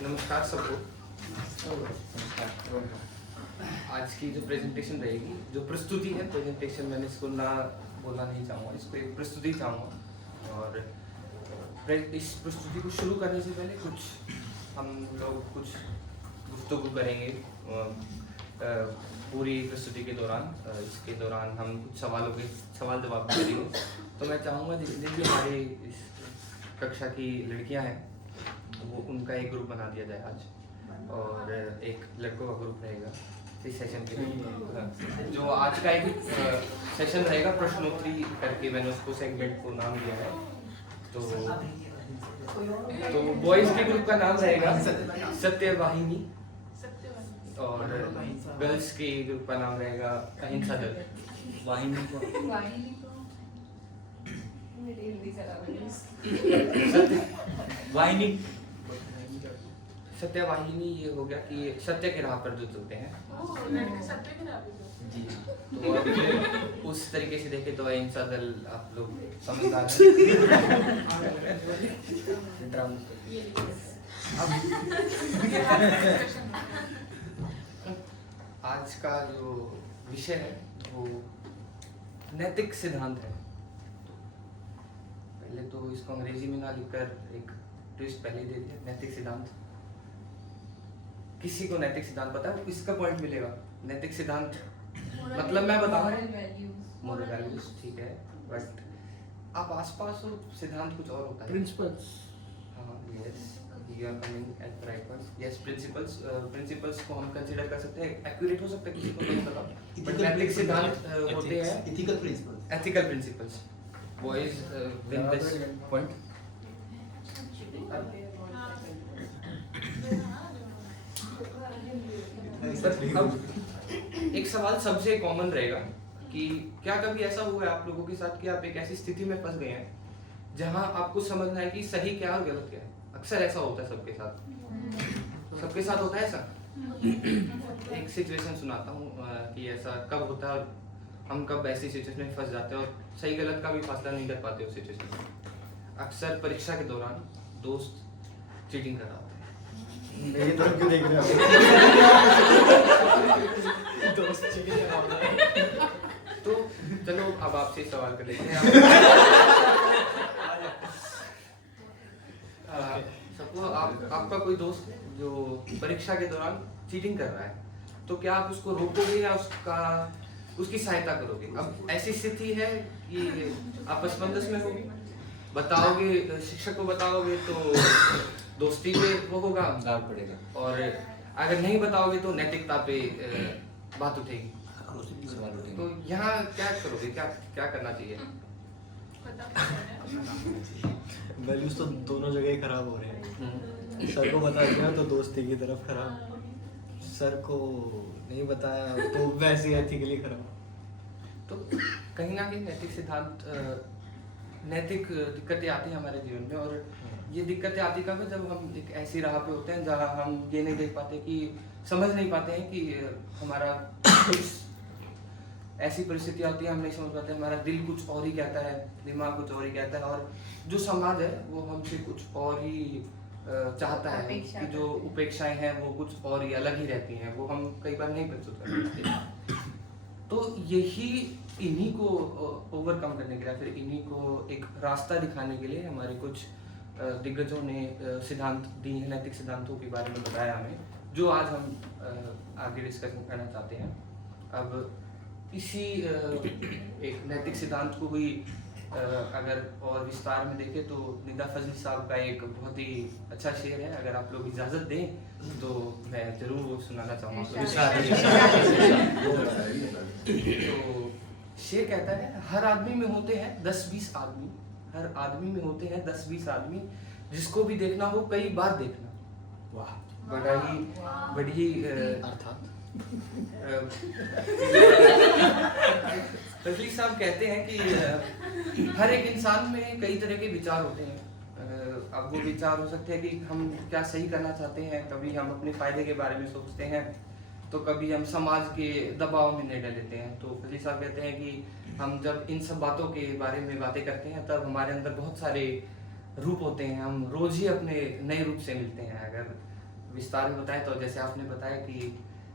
नमस्कार सबको। आज की जो प्रेजेंटेशन रहेगी, जो प्रस्तुति है, प्रेजेंटेशन मैंने इसको ना बोलना नहीं चाहूँगा, इसको एक प्रस्तुति चाहूँगा। और इस प्रस्तुति को शुरू करने से पहले हम लोग कुछ गुफ्तगू करेंगे पूरी प्रस्तुति के दौरान। इसके दौरान हम कुछ सवाल जवाब करेंगे। तो मैं चाहूँगा जितने भी हमारे इस कक्षा की लड़कियाँ हैं वो उनका एक ग्रुप बना दिया जाए आज, और एक लड़कों का ग्रुप रहेगा इस सेशन के लिए। जो आज का एक सेशन रहेगा प्रश्नोत्तरी करके, मैंने उसको सेगमेंट को नाम दिया है। तो बॉयज के ग्रुप का नाम रहेगा सत्यवाहिनी, और गर्ल्स के ग्रुप का नाम रहेगा अहिंसा दल। वाहिनी सत्यवाहिनी ये हो गया कि सत्य के राह पर जो चलते हैं जी। तो अब उस तरीके से देखे तो अहिंसा दल आप लोग समझदार आज का जो विषय है वो नैतिक सिद्धांत है। पहले तो इसको अंग्रेजी में ना लिखकर एक ट्विस्ट पहले दे दिया, नैतिक सिद्धांत। किसी को नैतिक सिद्धांत पता है? इसका पॉइंट मिलेगा। नैतिक सिद्धांत मतलब मैं बताऊं, मोरल वैल्यूज, ठीक है, बट आप आसपास हो, सिद्धांत कुछ और होता है। प्रिंसिपल्स। हाँ, yes, you are coming at the right point. Yes, principles. Principles को हम कंसीडर कर सकते हैं, एक्यूरेट हो सकता है, किसी को नहीं पता, बट नैतिक सिद्धांत होते हैं ethical principles. Ethical principles. Boys win this point. अब एक सवाल सबसे कॉमन रहेगा कि क्या कभी ऐसा हुआ है आप लोगों के साथ कि आप एक ऐसी स्थिति में फंस गए हैं जहां आपको समझना है कि सही क्या और गलत क्या है? अक्सर ऐसा होता है सबके साथ होता है ऐसा। एक सिचुएशन सुनाता हूँ कि ऐसा कब होता है और हम कब ऐसी सिचुएशन में फंस जाते हैं और सही गलत का भी फैसला नहीं कर पाते उस सिचुएशन में। अक्सर परीक्षा के दौरान दोस्त चीटिंग कर रहा होता है। मेरी तरफ क्यों देख रहे हो? दोस्त चीटिंग कर रहा होता है। तो चलो अब आपसे सवाल कर लेते हैं। सपोज आपका कोई दोस्त जो परीक्षा के दौरान चीटिंग कर रहा है, तो क्या आप उसको रोकोगे या उसकी सहायता करोगे? अब ऐसी स्थिति है कि आप असमंजस में होगे, बताओगे, शिक्षक को बताओगे तो दोस्ती पे वो होगा, दाग पड़ेगा, और अगर नहीं बताओगे तो नैतिकता पे बात उठेगी। तो यहाँ क्या करोगे? क्या करना चाहिए? वैल्यूज तो दोनों जगह ही खराब हो रहे हैं। सर को बता दिया तो दोस्ती की तरफ खराब, सर को नहीं बताया तो वैसे ही एथिकली खराब। तो कहीं ना कहीं नैतिक सिद्धांत, नैतिक दिक्कतें आती हैं हमारे जीवन में, और ये दिक्कतें आती कब है? जब हम एक ऐसी राह पे होते हैं जहाँ हम ये नहीं देख पाते कि समझ नहीं पाते हैं कि हमारा ऐसी परिस्थितियाँ होती हैं, हम नहीं समझ पाते, हमारा दिल कुछ और ही कहता है, दिमाग कुछ और ही कहता है, और जो समाज है वो हमसे कुछ और ही चाहता है कि जो उपेक्षाएं हैं वो कुछ और ही अलग ही रहती हैं, वो हम कई बार नहीं प्रस्तुत कर पाते। तो यही इन्हीं को ओवरकम करने के लिए, फिर इन्हीं को एक रास्ता दिखाने के लिए हमारे कुछ दिग्गजों ने सिद्धांत दिए हैं, नैतिक सिद्धांतों के बारे में बताया हमें, जो आज हम आगे डिस्कस करना चाहते हैं। अब इसी एक नैतिक सिद्धांत को भी अगर और विस्तार में देखें तो निदा फजली साहब का एक बहुत ही अच्छा शेर है, अगर आप लोग इजाज़त दें तो मैं ज़रूर वो सुनाना चाहूँगा। तो शेर कहता है, हर आदमी में होते हैं 10-20 आदमी, हर आदमी में होते हैं 10-20 आदमी, जिसको भी देखना हो कई बार देखना। वाह, बड़ी अर्थात फजली साहब कहते हैं कि हर एक इंसान में कई तरह के विचार होते हैं। अब वो विचार हो सकते हैं कि हम क्या सही करना चाहते हैं, कभी हम अपने फायदे के बारे में सोचते हैं, तो कभी हम समाज के दबाव में निर्णय लेते हैं। तो फजली साहब कहते हैं कि हम जब इन सब बातों के बारे में बातें करते हैं तब हमारे अंदर बहुत सारे रूप होते हैं, हम रोज ही अपने नए रूप से मिलते हैं। अगर विस्तार में बताएं तो जैसे आपने बताया कि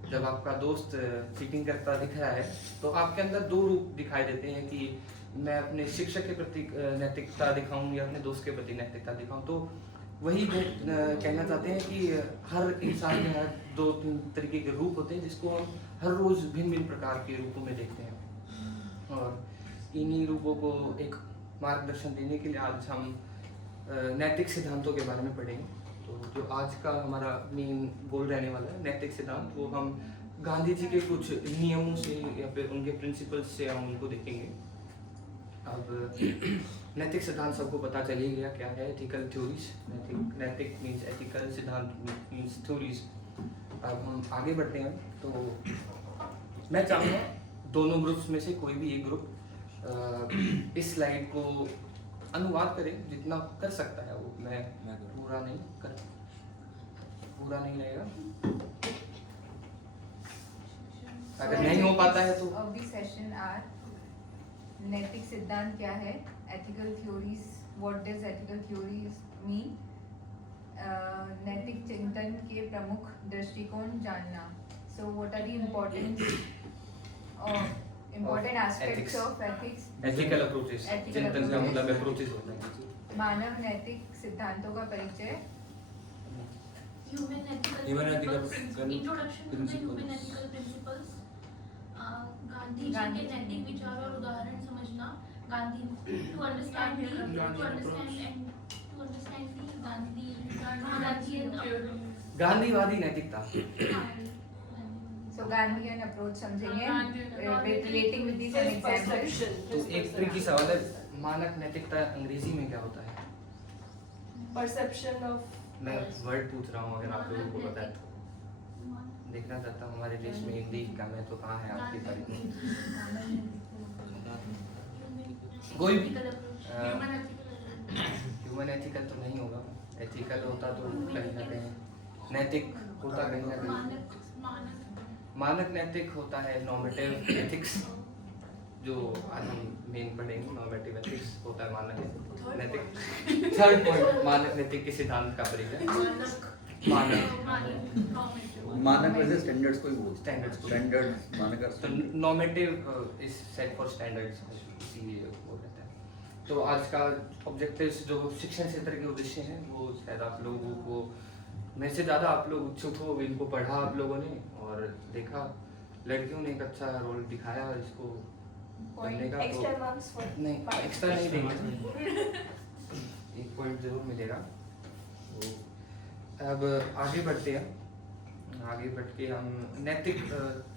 जब आपका दोस्त चीटिंग करता दिख रहा है तो आपके अंदर दो रूप दिखाई देते हैं कि मैं अपने शिक्षक के प्रति नैतिकता दिखाऊं या अपने दोस्त के प्रति नैतिकता दिखाऊं। तो वही वो कहना चाहते हैं कि हर इंसान के हर दो तीन तरीके के रूप होते हैं जिसको हम हर रोज भिन्न भिन्न प्रकार के रूपों में देखते हैं, और इन्हीं रूपों को एक मार्गदर्शन देने के लिए आज हम नैतिक सिद्धांतों के बारे में पढ़ेंगे। तो जो आज का हमारा मेन गोल रहने वाला है नैतिक सिद्धांत, वो हम गांधी जी के कुछ नियमों से या फिर उनके प्रिंसिपल्स से हम उनको देखेंगे। अब नैतिक सिद्धांत सबको पता चल ही गया क्या है, एथिकल थ्योरीज। नैतिक मीन्स एथिकल, सिद्धांत मीन्स थ्योरीज। अब हम आगे बढ़ते हैं तो मैं चाहूँगा दोनों ग्रुप्स में से कोई भी एक ग्रुप इस स्लाइड को अनुवाद करे जितना कर सकता है वो। मैं पूरा नहीं रहेगा, अगर नहीं हो पाता है तो सेशन आर नैतिक सिद्धांत क्या है, ethical theories, what does ethical theories mean, नैतिक चिंतन के प्रमुख दृष्टिकोण जानना। So what are the important aspects of ethics, ethical approaches. चिंतन का मतलब अप्रोचेस होता है। मानव नैतिक सिद्धांतों का परिचय, Human ethical principles, introduction to the human ethical principles, Gandhi ji के नैतिक विचार और उदाहरण समझना, गांधी to understand गांधीवादी नैतिकता। so Gandhian approach समझेंगे relating with these examples। तो एक ट्रिकी सवाल है, मानक नैतिकता अंग्रेजी में क्या होता है? परसेप्शन ऑफ, मैं वर्ड पूछ रहा हूँ, अगर आप लोगों को पता है तो देखना चाहता हूँ। हमारे देश में हिंदी का मैं तो कहाँ है आपकी तारीफ में? कोई भी ह्यूमन एथिकल तो नहीं होगा, एथिकल होता तो कहीं ना कहीं नैतिक होता, कहीं ना कहीं मानक नैतिक होता है। नॉर्मेटिव एथिक्स जो आज हम मेन पढ़ेंगे, नॉर्मेटिव एथिक्स होता है मानक नैतिक। थर्ड पॉइंट, मानक नैतिक के सिद्धांत का परिचय। मानक वैसे स्टैंडर्ड्स को ही बोलते स्टैंडर्ड्स को, स्टैंडर्ड मानक तो normative is set for standards, इसीलिए वो रहता है। तो आज का ऑब्जेक्टिव्स जो शिक्षण क्षेत्र के उद्देश्य हैं वो शायद आप लोगों को, मेरे से ज़्यादा आप लोग उत्सुक हो, इनको पढ़ा आप लोगों ने और देखा, लड़कियों ने एक अच्छा रोल दिखाया इसको करने का। एक्स्ट्रा मार्क्स फॉर नहीं, एक्स्ट्रा नहीं देंगे, एक पॉइंट जरूर मिलेगा। अब आगे बढ़ते हैं। आगे बढ़ के हम नैतिक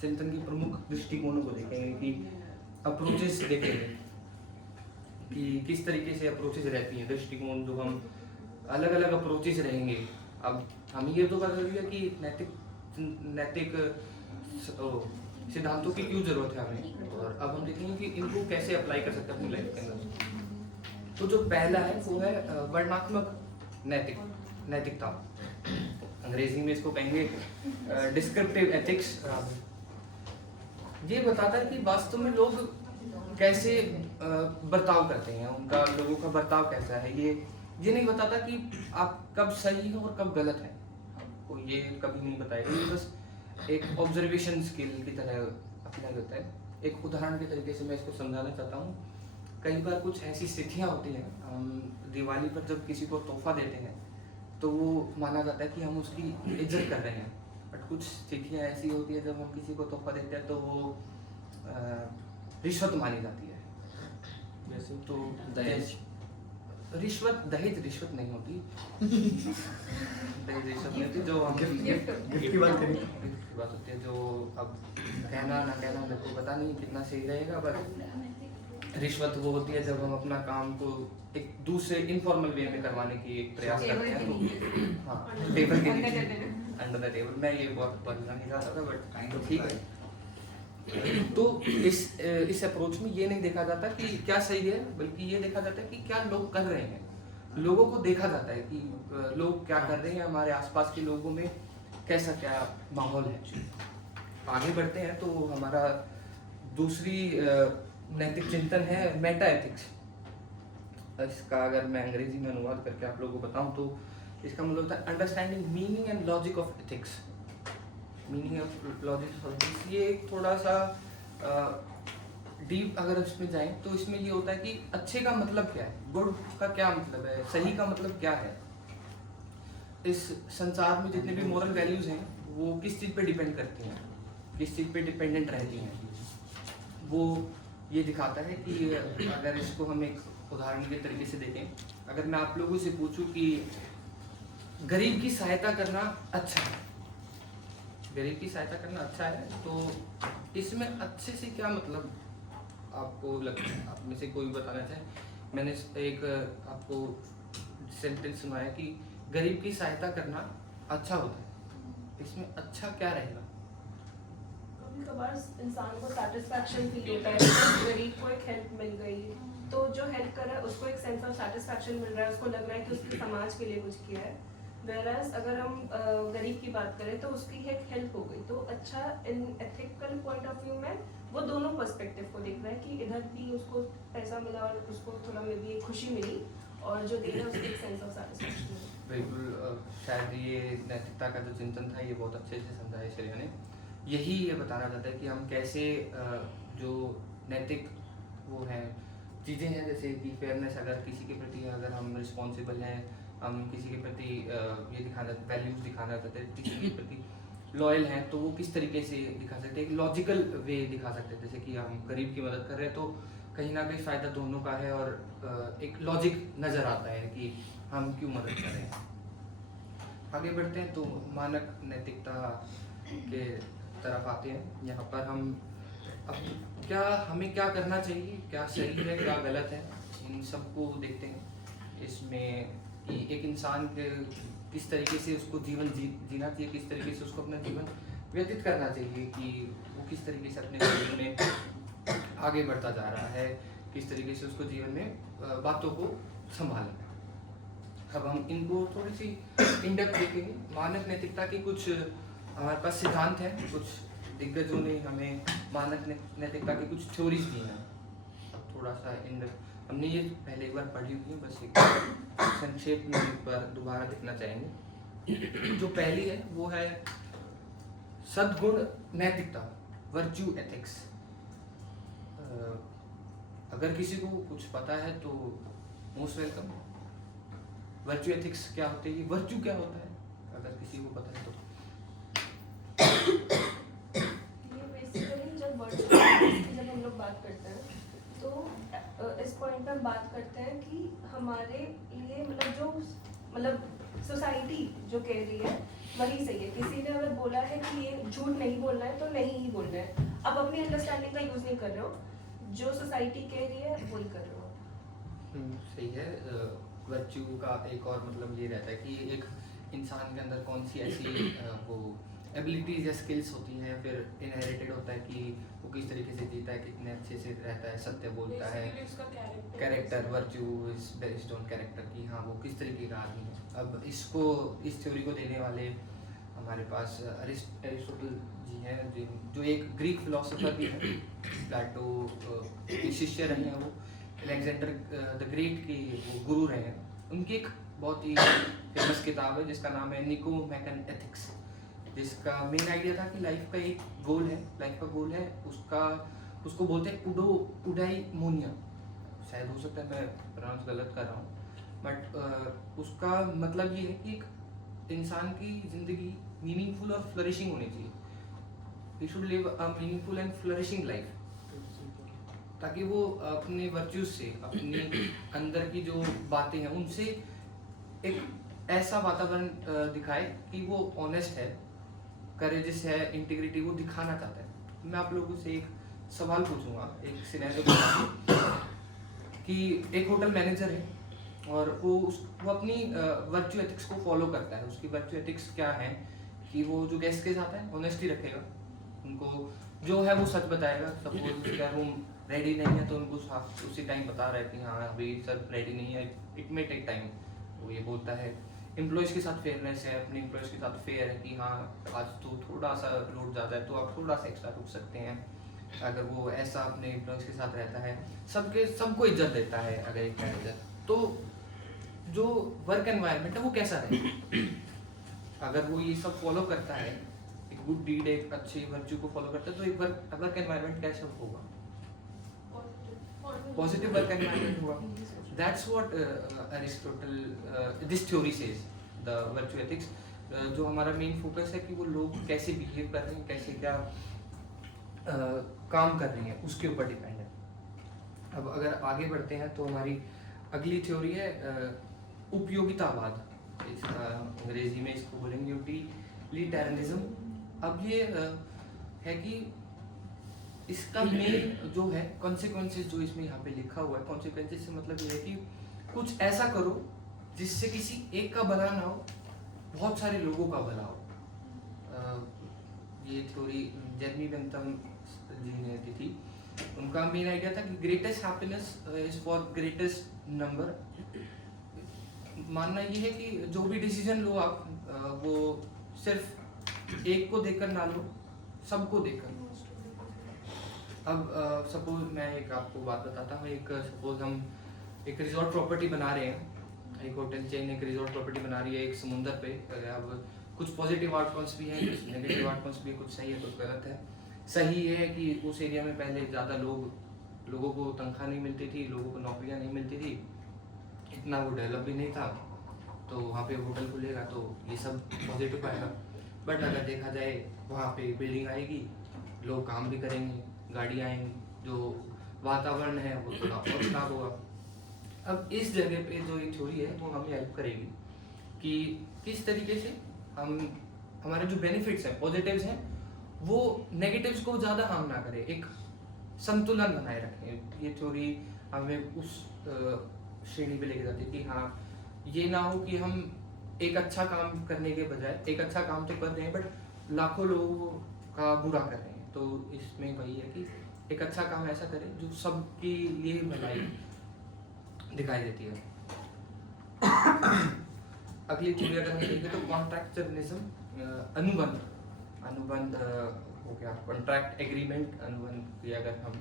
चिंतन के प्रमुख दृष्टिकोणों को देखेंगे कि अप्रोचेस देखेंगे कि किस तरीके से अप्रोचेस रहती हैं, दृष्टिकोण जो हम अलग अलग अप्रोचेस रहेंगे। अब हम ये तो पता लिया कि नैतिक सिद्धांतों की क्यों जरूरत है हमें, और अब हम देखेंगे कि इनको कैसे अप्लाई कर सकते हैं अपनी लाइफ के अंदर। तो जो पहला है वो है वर्णनात्मक नैतिकता, अंग्रेजी में इसको कहेंगे डिस्क्रिप्टिव एथिक्स। ये बताता है कि वास्तव में लोग कैसे बर्ताव करते हैं, उनका लोगों का बर्ताव कैसा है। ये नहीं बताता कि आप कब सही हो और कब गलत है, आपको ये कभी नहीं बताएगा। ये बस एक ऑब्जर्वेशन स्किल की तरह अपना होता है। एक उदाहरण के तरीके से मैं इसको समझाना चाहता हूँ। कई बार कुछ ऐसी स्थितियाँ होती हैं, हम दिवाली पर जब किसी को तोहफा देते हैं तो वो माना जाता है कि हम उसकी इज्जत कर रहे हैं, बट कुछ स्थितियाँ ऐसी होती है जब हम किसी को तोहफा देते हैं तो वो रिश्वत मानी जाती है। जैसे तो दहेज रिश्वत, दहेज रिश्वत नहीं होती। दहेज रिश्वत नहीं होती, जो हम गिफ्ट की बात करें, गिफ्ट की बात होती है। जो अब कहना ना कहना मेरे को पता नहीं कितना सही रहेगा, पर रिश्वत वो होती है जब हम अपना काम को एक दूसरे इनफॉर्मल वे में करवाने की एक प्रयास करते हैं। तो हाँ, टेबल के नीचे, अंडर द टेबल। मैं ये बहुत पढ़ना नहीं चाहता था, बट काइंड ऑफ ठीक है। तो इस अप्रोच में ये नहीं देखा जाता कि क्या सही है, बल्कि ये देखा जाता है कि क्या लोग कर रहे हैं। लोगों को देखा जाता है कि लोग क्या कर रहे हैं, हमारे आसपास के लोगों में कैसा क्या माहौल है। आगे बढ़ते हैं तो हमारा दूसरी नैतिक चिंतन है मेटा एथिक्स। इसका अगर मैं अंग्रेजी में अनुवाद करके आप लोगों को बताऊं तो इसका मतलब होता है understanding meaning and logic of ethics. Meaning of logic of ethics, ये एक थोड़ा सा डीप अगर इसमें जाएं तो इसमें ये होता है कि अच्छे का मतलब क्या है, गुड का क्या मतलब है, सही का मतलब क्या है। इस संसार में जितने भी मॉरल वैल्यूज हैं वो किस चीज़ पे डिपेंड करती हैं, किस चीज़ पे डिपेंडेंट रहती हैं, वो ये दिखाता है कि अगर इसको हम एक उदाहरण के तरीके से देखें, अगर मैं आप लोगों से पूछूं कि गरीब की सहायता करना अच्छा है, गरीब की सहायता करना अच्छा है, तो इसमें अच्छे से क्या मतलब आपको लगता है, आप में से कोई बताना चाहे। मैंने एक आपको सेंटेंस सुनाया कि गरीब की सहायता करना अच्छा होता है, इसमें अच्छा क्या रहेगा? कभी कभार इंसान को सेटिस्फैक्शन फील होता है कि गरीब को एक हेल्प मिल गई, तो जो हेल्प कर रहा है उसको एक सेंस ऑफ सेटिस्फैक्शन मिल रहा है, उसको लग रहा है कि उसने समाज के लिए कुछ किया है। वेराज अगर हम गरीब की बात करें तो उसकी एक हेल्प हो गई, तो अच्छा इन एथिकल पॉइंट ऑफ व्यू में वो दोनों पर्सपेक्टिव को देख रहा है कि इधर भी उसको पैसा मिला और उसको थोड़ा में भी एक खुशी मिली, और जो दे रहा है उसको एक सेंस ऑफ सेटिस्फैक्शन मिला। बिल्कुल, शायद ये नैतिकता का जो चिंतन था ये बहुत अच्छे से समझाया श्रेया ने। यही ये बताना चाहता है कि हम कैसे जो नैतिक वो हैं चीज़ें हैं, जैसे कि फेयरनेस, अगर किसी के प्रति अगर हम रिस्पॉन्सिबल हैं, हम किसी के प्रति ये दिखाना वैल्यूज दिखाना चाहते हैं, किसी के प्रति लॉयल हैं, तो वो किस तरीके से दिखा सकते हैं, एक लॉजिकल वे दिखा सकते हैं। जैसे कि हम गरीब की मदद कर रहे हैं तो कहीं ना कहीं फ़ायदा दोनों का है, और एक लॉजिक नज़र आता है कि हम क्यों मदद कर रहे हैं। आगे बढ़ते हैं तो मानक नैतिकता के तरफ आते हैं। यहाँ पर हम अब हमें क्या करना चाहिए, क्या सही है क्या गलत है, इन सबको देखते हैं। इसमें कि एक इंसान के किस तरीके से उसको जीवन जीना चाहिए, किस तरीके से उसको अपना जीवन व्यतीत करना चाहिए, कि वो किस तरीके से अपने जीवन में आगे बढ़ता जा रहा है, किस तरीके से उसको जीवन में बातों को संभालना है। अब हम इनको थोड़ी सी इन डेप्थ देखेंगे। मानक नैतिकता के कुछ हमारे पास सिद्धांत हैं, कुछ दिग्गजों ने हमें मानक नैतिकता की कुछ थ्योरीज दी हैं। थोड़ा सा इन हमने ये पहले एक बार पढ़ी हुई है, बस एक संक्षेप में एक बार दोबारा देखना चाहेंगे। जो पहली है वो है सद्गुण नैतिकता, वर्च्यू एथिक्स। अगर किसी को कुछ पता है तो मोस्ट वेलकम। वर्च्यू एथिक्स क्या होते हैं, वर्च्यू क्या होता है, अगर किसी को पता है तो। ये बेसिकली जब वर्च्यू की जब हम लोग बात करते हैं तो इस पॉइंट पर हम बात करते हैं कि हमारे लिए मतलब सोसाइटी जो कह रही है वही सही है। किसी ने अगर बोला है कि ये झूठ नहीं बोलना है तो नहीं ही बोलना है, आप अपनी अंडरस्टैंडिंग का यूज़ नहीं कर रहे हो, जो सोसाइटी कह रही है वही कर रहे हो। सही है। वर्च्यू का एक और मतलब ये रहता है कि एक इंसान के अंदर कौन सी ऐसी वो एबिलिटीज या स्किल्स होती हैं, फिर इनहेरिटेड होता है कि वो किस तरीके से जीता है, कितने अच्छे से रहता है, सत्य बोलता है। Character, virtue is based on character, कि हाँ वो किस तरीके का आदमी है। अब इस थ्योरी को देने वाले हमारे पास एरिस्टोटल जी हैं, जो एक ग्रीक फिलोसोफर भी है, प्लेटो के शिष्य रहे हैं, वो अलेक्जेंडर द ग्रेट के वो गुरु रहे हैं। उनकी एक बहुत ही फेमस किताब है जिसका नाम है निकोमैकन एथिक्स, जिसका मेन आइडिया था कि लाइफ का एक गोल है, उसको बोलते हैं उडाइमोनिया। शायद हो सकता है मैं प्रोनाउंस गलत कर रहा हूँ, बट उसका मतलब ये है कि एक इंसान की ज़िंदगी मीनिंगफुल और फ्लरिशिंग होनी चाहिए। He should live a meaningful and flourishing life, ताकि वो अपने वर्च्यूज से, अपने अंदर की जो बातें हैं उनसे एक ऐसा वातावरण दिखाए कि वो ऑनेस्ट है, करेजियस है, इंटीग्रिटी वो दिखाना चाहता है। मैं आप लोगों से एक सवाल पूछूंगा, एक सिनेरियो कि एक होटल मैनेजर है और वो अपनी वर्च्यू एथिक्स को फॉलो करता है। उसकी वर्च्यू एथिक्स क्या है कि वो जो गेस्ट के साथ है ऑनेस्टी रखेगा, उनको जो है वो सच बताएगा। सपोज उसका रूम रेडी नहीं है तो उनको साफ उसी टाइम बता रहा है कि हाँ अभी सर रेडी नहीं है, इट मे टेक टाइम, वो ये बोलता है। एम्प्लॉयज़ के साथ फेयरनेस है, अपने एम्प्लॉयज़ के साथ फेयर है कि हाँ आज तो थोड़ा सा लोड ज़्यादा है तो आप थोड़ा सा एक्स्ट्रा रुक सकते हैं। अगर वो ऐसा अपने एम्प्लॉयज़ के साथ रहता है, सबको इज्जत देता है। अगर एक मैनेजर तो जो वर्क एनवायरनमेंट है वो कैसा रहे। अगर वो ये सब फॉलो करता है, एक गुड डीड, एक अच्छी वर्च्यू को फॉलो करता है, तो एक वर्क एनवायरनमेंट कैसा होगा, पॉजिटिव वर्क एनवायरनमेंट हुआ। That's what Aristotle this theory says the virtue ethics. जो हमारा मेन फोकस है कि वो लोग कैसे बिहेव कर रहे हैं, कैसे क्या काम कर रही हैं, उसके ऊपर डिपेंड है। अब अगर आगे बढ़ते हैं तो हमारी अगली थ्योरी है उपयोगितावाद। अंग्रेजी में इसको बोलेंगे यूटिलिटेरियनिज्म। अब ये है कि इसका मेन जो है कॉन्सिक्वेंसेस, जो इसमें यहाँ पे लिखा हुआ है, कॉन्सिक्वेंसेस से मतलब ये है कि कुछ ऐसा करो जिससे किसी एक का भला ना हो, बहुत सारे लोगों का भला हो। ये थ्योरी जेरमी बेंथम जी ने दी थी। उनका मेन आइडिया था कि greatest happiness is for greatest number. मानना ये है कि जो भी डिसीजन लो आप, वो सिर्फ एक को देखकर ना लो, सबको देखकर। अब सपोज मैं एक आपको बात बताता हूँ। एक सपोज हम एक रिजॉर्ट प्रॉपर्टी बना रहे हैं, एक होटल चेन एक रिजॉर्ट प्रॉपर्टी बना रही है एक समुंदर पे। अब कुछ पॉजिटिव आउटकम्स भी हैं, कुछ नेगेटिव आउटकम्स भी, कुछ सही है कुछ गलत है। सही है कि उस एरिया में पहले ज़्यादा लोगों को तनख्वाह नहीं मिलती थी, लोगों को नौकरियां नहीं मिलती थी, इतना वो डेवलप भी नहीं था, तो वहाँ पे होटल खुलेगा तो ये सब पॉजिटिव आएगा। बट अगर देखा जाए वहाँ पे बिल्डिंग आएगी, लोग काम भी करेंगे, गाड़ी आएंगी, जो वातावरण है वो थोड़ा और खराब होगा। अब इस जगह पे जो ये थ्योरी है वो हमें हेल्प करेगी कि किस तरीके से हम हमारे जो बेनिफिट्स हैं, पॉजिटिव्स हैं, वो नेगेटिव्स को ज़्यादा हार्म ना करें, एक संतुलन बनाए रखें। ये थ्योरी हमें उस श्रेणी पे लेके जाती है कि हाँ, ये ना हो कि हम एक अच्छा काम करने के बजाय, एक अच्छा काम तो कर रहे हैं बट लाखों लोगों का बुरा कर रहे हैं। तो इसमें वही है कि एक अच्छा काम ऐसा करें जो सबके लिए भलाई दिखाई देती है। अगली थ्योरी अगर हम देखें तो कॉन्ट्रैक्चुअलिज्म, अनुबंध हो गया, कॉन्ट्रैक्ट एग्रीमेंट, अनुबंध की अगर हम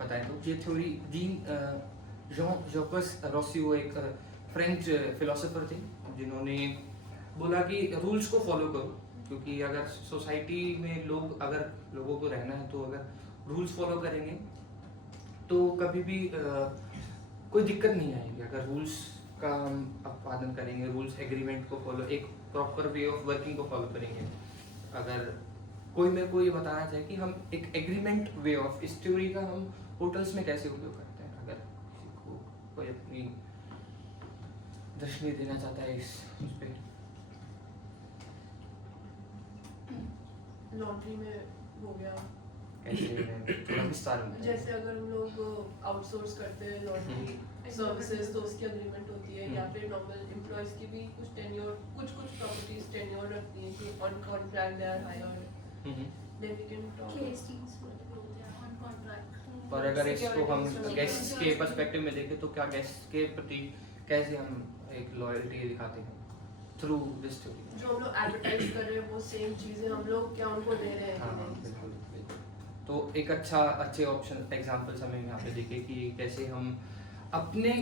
बताएं तो ये थ्योरी जॉन जॉकस रोसियो एक फ्रेंच फिलोसोफर थे, जिन्होंने बोला कि रूल्स को फॉलो करो, क्योंकि अगर सोसाइटी में लोगों को रहना है तो अगर रूल्स फॉलो करेंगे तो कभी भी कोई दिक्कत नहीं आएगी। अगर रूल्स का हम पालन करेंगे, रूल्स एग्रीमेंट को फॉलो, एक प्रॉपर वे ऑफ वर्किंग को फॉलो करेंगे। अगर कोई मेरे को ये बताना चाहे कि हम एक एग्रीमेंट वे ऑफ, इस थ्योरी का हम होटल्स में कैसे उपयोग करते हैं, अगर किसी को कोई अपनी दर्शनी देना चाहता है उस पे। लॉटरी में हो गया, कैसे थोड़ा विस्तार में जैसे अगर हम लोग आउटसोर्स करते हैं लॉटरी सर्विसेज तो उसकी एग्रीमेंट होती है, या फिर नॉर्मल एम्प्लॉयज की भी कुछ टेन्योर, कुछ प्रॉपर्टीज टेन्योर रखती हैं कि on contract they are hired, then we can talk on contract. और अगर इसको हम गेस्ट के पर्सपेक्टिव में देखें तो क्या गेस्ट के प्रति कैसे हम एक लॉयल्टी दिखाते हैं थ्रू दिस थ्योरी। जो हम लोग एडवर्टाइज कर रहे हैं वो सेम चीजें हम लोग क्या उनको दे रहे हैं। हाँ बिल्कुल बिल्कुल। तो एक अच्छे ऑप्शन एग्जांपल्स हमें यहाँ पे देखे कि कैसे हम अपने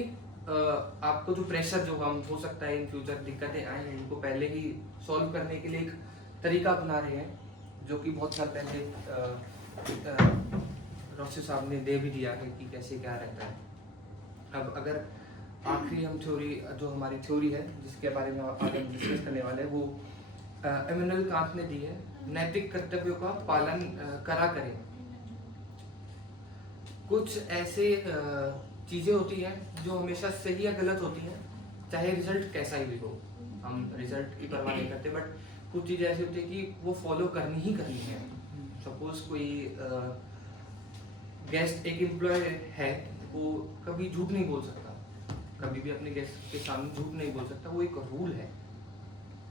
आपको जो प्रेशर जो हम हो सकता है इन फ्यूचर दिक्कतें आए हैं, इनको पहले ही सॉल्व करने के लिए एक तरीका अपना रहे हैं, जो कि बहुत साल पहले रोसी साहब ने दे भी दिया है कि कैसे क्या रहता है। अब अगर आखिरी हम थ्योरी, जो हमारी थ्योरी है जिसके बारे में आगे हम डिस्कस करने वाले हैं, वो इमैनुअल कांत ने दी है, नैतिक कर्तव्यों का पालन करा करें। कुछ ऐसे चीज़ें होती हैं जो हमेशा सही या गलत होती हैं, चाहे रिजल्ट कैसा ही भी हो, हम रिजल्ट की परवाह नहीं करते, बट कुछ चीज़ें ऐसी होती है कि वो फॉलो करनी ही करनी है। सपोज कोई गेस्ट, एक एम्प्लॉय है, वो कभी झूठ नहीं बोल सकता, कभी भी अपने गेस्ट के सामने झूठ नहीं बोल सकता, वो एक रूल है,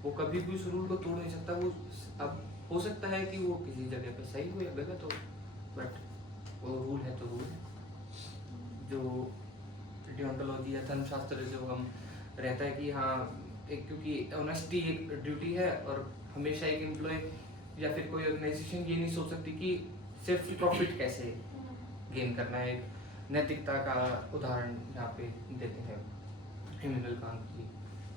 वो कभी भी उस रूल को तोड़ नहीं सकता। वो अब हो सकता है कि वो किसी जगह पे सही हो या गलत हो, बट वो रूल है तो रूल है। जो डिओन्टोलॉजी या धर्मशास्त्र जो हम रहता है कि हाँ एक, क्योंकि ऑनेस्टी एक ड्यूटी है, और हमेशा एक एम्प्लॉय या फिर कोई ऑर्गेनाइजेशन ये नहीं सोच सकती कि सिर्फ प्रॉफिट कैसे गेन करना है। नैतिकता का उदाहरण यहाँ पे देते हैं इमैनुअल कांत की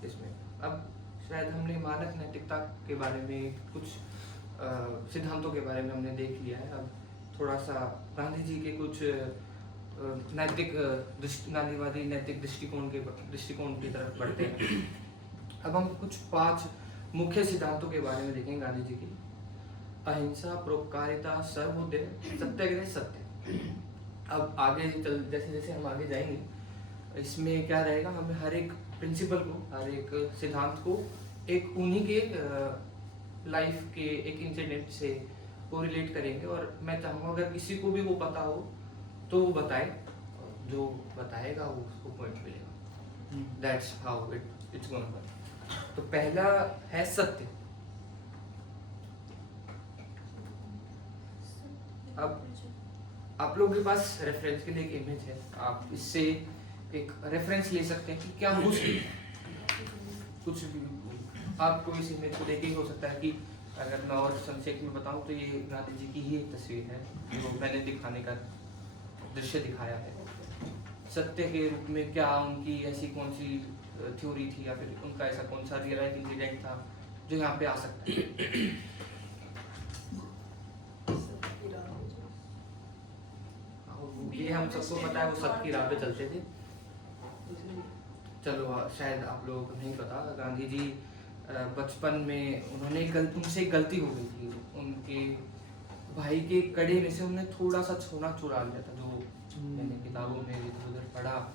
इसमें। अब शायद हमने मानक नैतिकता के बारे में कुछ सिद्धांतों के बारे में हमने देख लिया है। अब थोड़ा सा गांधी जी के कुछ गांधीवादी नैतिक दृष्टिकोण की तरफ बढ़ते हैं। अब हम कुछ 5 मुख्य सिद्धांतों के बारे में देखेंगे गांधी जी की। अहिंसा, परोपकारिता, सर्वोदय, सत्याग्रह, सत्य। अब आगे जैसे जैसे हम आगे जाएंगे इसमें क्या रहेगा, हमें हर एक प्रिंसिपल को, हर एक सिद्धांत को एक उन्हीं के लाइफ के एक इंसिडेंट से को रिलेट करेंगे। और मैं चाहूँगा अगर किसी को भी वो पता हो तो वो बताए, जो बताएगा वो उसको पॉइंट मिलेगा। That's how it's gonna work. तो पहला है सत्य। अब आप लोगों के पास रेफरेंस के लिए एक इमेज है, आप इससे एक रेफरेंस ले सकते हैं कि क्या हो सकता है। कुछ भी आपको इस इमेज को देख ही हो सकता है कि अगर मैं और संक्षेप में बताऊं तो ये गांधी जी की ही एक तस्वीर है जो मैंने दिखाने का दृश्य दिखाया है। सत्य के रूप में क्या उनकी ऐसी कौन सी थ्योरी थी या फिर उनका ऐसा कौन सा रियल लाइफ इंसिडेंट था जो यहाँ पे आ सकता है। ये हम सबको पता है, वो सबकी राह पे चलते थे। चलो शायद आप लोगों को नहीं पता, गांधी जी बचपन में उनसे एक गलती हो गई थी। उनके भाई के कड़े में से उन्होंने थोड़ा सा सोना चुरा लिया था, जो मैंने किताबों में इधर उधर पढ़ा।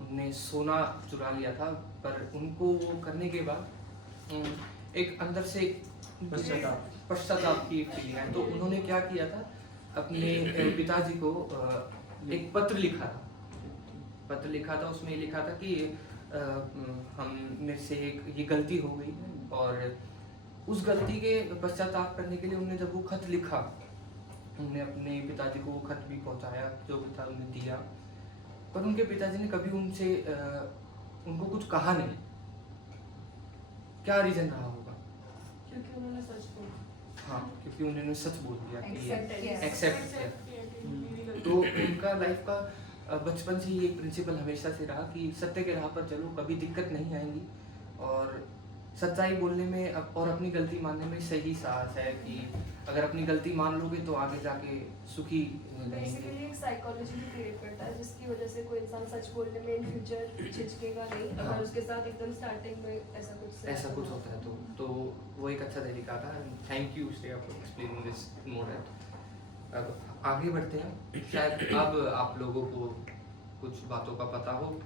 उनने सोना चुरा लिया था, पर उनको वो करने के बाद एक अंदर से पश्चाताप की फीलिंग है। तो उन्होंने क्या किया था, अपने पिताजी को एक पत्र लिखा था। उसमें लिखा था कि हम में से एक ये गलती हो गई, और उस गलती के पश्चाताप करने के लिए उन्होंने जब वो खत लिखा, उन्होंने अपने पिताजी को वो खत भी पहुंचाया जो भी था उन्हें दिया, पर उनके पिताजी ने कभी उनको कुछ कहा नहीं। क्या रीजन रहा होगा? क्योंकि उन्होंने सच बोला। हाँ, क्योंकि उन्होंने सच बोल दिया कि एक्सेप्ट किया। तो तो उनका लाइफ का बचपन से ही एक प्रिंसिपल हमेशा से रहा कि सत्य के राह पर चलो, कभी दिक्कत नहीं आएंगी। और सच्चाई बोलने में और अपनी गलती मानने में सही साहस है कि अगर अपनी गलती मान लोगे तो आगे जाके सुखी रहेंगे। बेसिकली एक साइकोलॉजी भी क्रिएट करता है जिसकी वजह से कोई इंसान सच बोलने में इन फ्यूचर झिझकेगा नहीं, अगर उसके साथ एकदम स्टार्टिंग में ऐसा कुछ होता है तो वो एक अच्छा तरीका था। Thank you Shreya for explaining this more. अब आगे बढ़ते हैं। शायद अब आप लोगों को कुछ बातों का पता हो।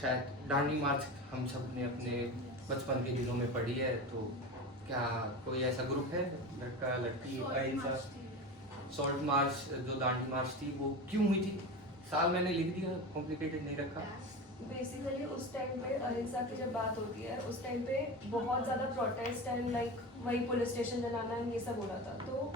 शायद दांडी मार्च हम सब ने अपने बचपन के दिनों में पढ़ी है, तो क्या कोई ऐसा ग्रुप है, लड़का लड़की अहिंसा सॉल्ट मार्च, जो दांडी मार्च थी वो क्यों हुई थी? साल मैंने लिख दिया, कॉम्प्लिकेटेड नहीं रखा। बेसिकली उस टाइम पे अहिंसा की जब बात होती है, उस टाइम पे बहुत ज़्यादा प्रोटेस्ट एंड लाइक वही पुलिस स्टेशन जलाना एंड ये सब हो रहा था। तो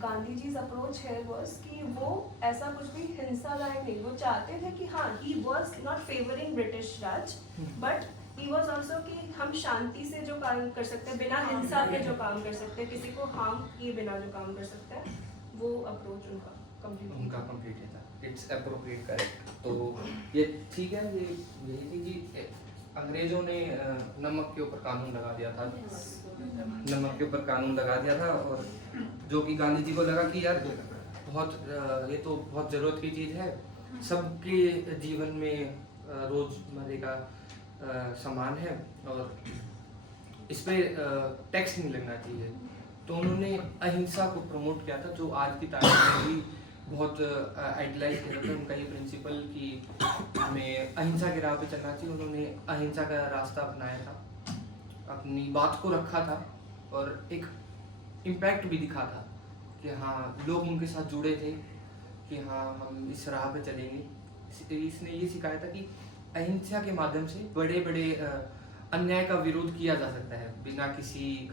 गांधी जी अप्रोच है वाज कि वो ऐसा कुछ भी हिंसा लायक नहीं, वो चाहते थे कि हाँ, he was not favouring British Raj, but he was also कि हम शांति से जो काम कर सकते हैं, बिना हिंसा के जो काम कर सकते हैं, किसी को हार्म किए बिना जो काम कर सकते हैं, वो अप्रोच उनका कंप्लीट था। It's appropriate, correct. तो ये ठीक है, ये यही थी कि अंग्रेजों ने नमक के ऊपर कानून लगा दिया था। नमक के ऊपर कानून लगा दिया था, और जो कि गांधी जी को लगा कि यार ये तो बहुत ज़रूरत की चीज़ है, सबके जीवन में रोज़मर्रे का सामान है और इस पर टैक्स नहीं लगना चाहिए। तो उन्होंने अहिंसा को प्रमोट किया था, जो आज की तारीख में भी बहुत आइडियलाइज किया था उनका ये प्रिंसिपल कि हमें अहिंसा के राह पे चलना चाहिए। उन्होंने अहिंसा का रास्ता अपनाया था, अपनी बात को रखा था और एक इम्पैक्ट भी दिखा था कि हाँ, लोग उनके साथ जुड़े थे कि हाँ, हम इस राह पे चलेंगे। इसने ये सिखाया था कि अहिंसा के माध्यम से बड़े बड़े अन्याय का विरोध किया जा सकता है बिना किसी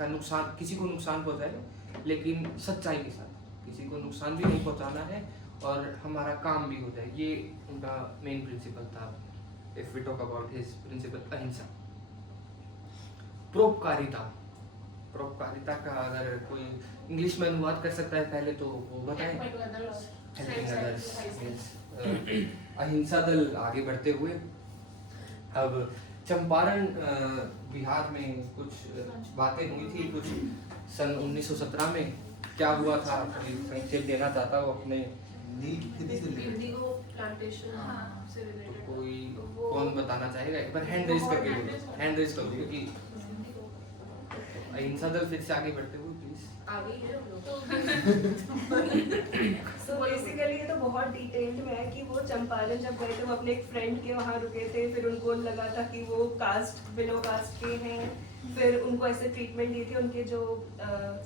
को नुकसान पहुंचाए, लेकिन सच्चाई के साथ। किसी को नुकसान भी नहीं पहुंचाना है और हमारा काम भी हो जाए। ये उनका मेन प्रिंसिपल था। If we talk about his principle ahimsa. परोपकारिता का अगर कोई इंग्लिश में अनुवाद कर सकता है पहले तो वो बताएं। अहिंसा दल आगे बढ़ते हुए अब चंपारण बिहार में कुछ बातें हुई थी कुछ सन 1917 में। क्या हुआ था संक्षेप देना चाहता हूँ अपने। नील की खेती से related। इंडिगो प्लांटेशन हाँ। से रिलेटेड कोई कौन बताना चाहेगा एक बार हैंड रेज करके बोलो, हैंड रेज करो क्योंकि अहिंसा दल फिर से आगे बढ़ते हुए प्लीज। आगे ही है हम लोग। सो बेसिकली ये तो बहुत डिटेल्ड में है कि वो चंपारण जब गए थे वो अपने एक फ्रेंड के वहाँ रुके थे, फिर उनको लगा था कि वो कास्ट बिलो कास्ट के हैं, फिर उनको ऐसे ट्रीटमेंट दी थी उनके जो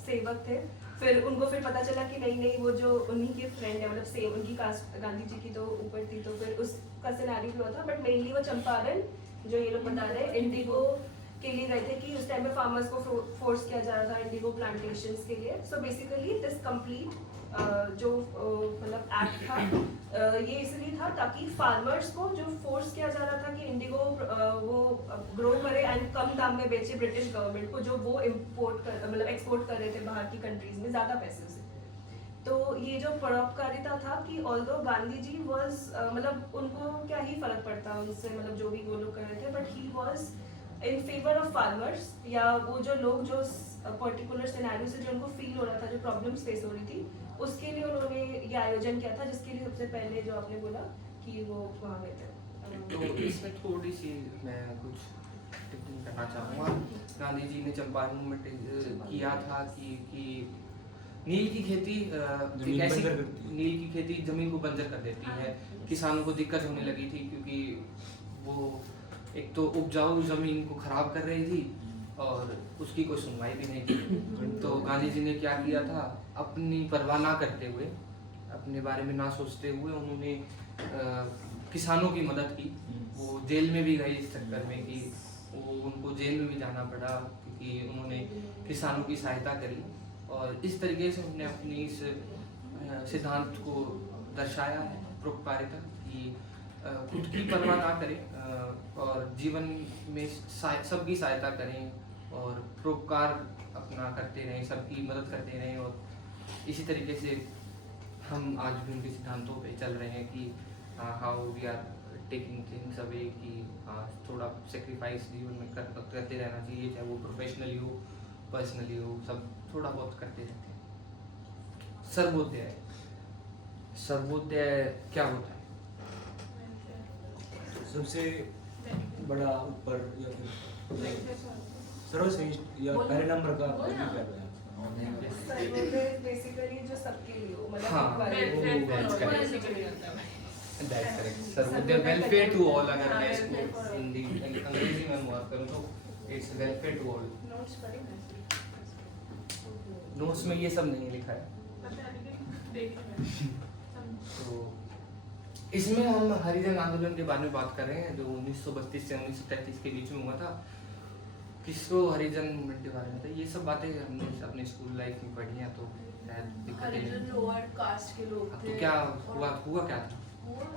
सेवक थे, फिर उनको फिर पता चला कि नहीं नहीं वो जो उन्हीं के फ्रेंड है मतलब सेम उनकी कास्ट गांधी जी की तो ऊपर थी, तो फिर उसका सिनेरियो हुआ था। बट मेनली वो चंपारण जो ये लोग बता रहे हैं इंडिगो के लिए गए थे कि उस टाइम पे फार्मर्स को फोर्स किया जा रहा था इंडिगो प्लांटेशंस के लिए। सो बेसिकली दिस कंप्लीट जो मतलब एक्ट था ये इसलिए था ताकि फार्मर्स को जो फोर्स किया जा रहा था कि इंडिगो वो ग्रो करे एंड कम दाम में बेचे ब्रिटिश गवर्नमेंट को, जो वो इम्पोर्ट कर मतलब एक्सपोर्ट कर रहे थे बाहर की कंट्रीज में ज़्यादा पैसे से। तो ये जो परोपकारिता था कि ऑल्दो गांधी जी वॉज मतलब उनको क्या ही फर्क पड़ता उनसे मतलब जो भी वो लोग कर रहे थे, but he was in favour of farmers या वो जो लोग जो पर्टिकुलर सिनेरियो से जो उनको फील हो रहा था जो प्रॉब्लम्स फेस हो रही थी उसके लिए उन्होंने ये आयोजन किया था, जिसके लिए सबसे पहले जो आपने बोला कि वो वहाँ गए थे। तो इसमें थोड़ी सी मैं कुछ टिप्पणी करना चाहूँगा। गांधी जी ने चंपारण में किया था कि नील की खेती एक ऐसी नील की खेती जमीन को बंजर कर देती है। किसानों को दिक्कत होने लगी थी क्योंकि वो एक तो उपजाऊ जमीन को खराब कर रही थी और उसकी कोई सुनवाई भी नहीं थी। तो गांधी जी ने क्या किया था, अपनी परवाह ना करते हुए, अपने बारे में ना सोचते हुए उन्होंने किसानों की मदद की। वो जेल में भी गए इस चक्कर में कि वो उनको जेल में भी जाना पड़ा क्योंकि उन्होंने किसानों की सहायता करी। और इस तरीके से उन्होंने अपनी इस सिद्धांत को दर्शाया है परोपकारिता की खुद की परवाह ना करें और जीवन में सबकी सहायता करें और परोपकार अपना करते रहें, सबकी मदद करते रहें। और इसी तरीके से हम आज भी उनके सिद्धांतों पे चल रहे हैं कि how we are taking things away, कि थोड़ा सेक्रीफाइस जीवन में करते रहना चाहिए, चाहे वो प्रोफेशनली हो पर्सनली हो, सब थोड़ा बहुत करते रहते हैं। सर्वोदय, सर्वोदय क्या होता है? सबसे बड़ा ऊपर या फिर सर्वश्रेष्ठ या पहले नंबर का सर्वोदय बेसिकली जो सबके लिए हो मतलब हाँ, That's correct. Sarvodaya welfare to all. अगर मैं इसको हिंदी अंग्रेजी में अनुवाद करूँ तो it's welfare to all. Notes में ये सब नहीं लिखा है। तो इसमें हम हरिजन आंदोलन के बारे में बात कर रहे हैं जो 1932 से 1933 के बीच में हुआ था। किसको हरिजन मूवमेंट के बारे में था, ये सब बातें हमने अपने स्कूल लाइफ में पढ़ी हैं, तो शायद दिक्कत हरिजन नहीं। लोअर कास्ट के लोग थे। तो क्या हुआ क्या था, मतलब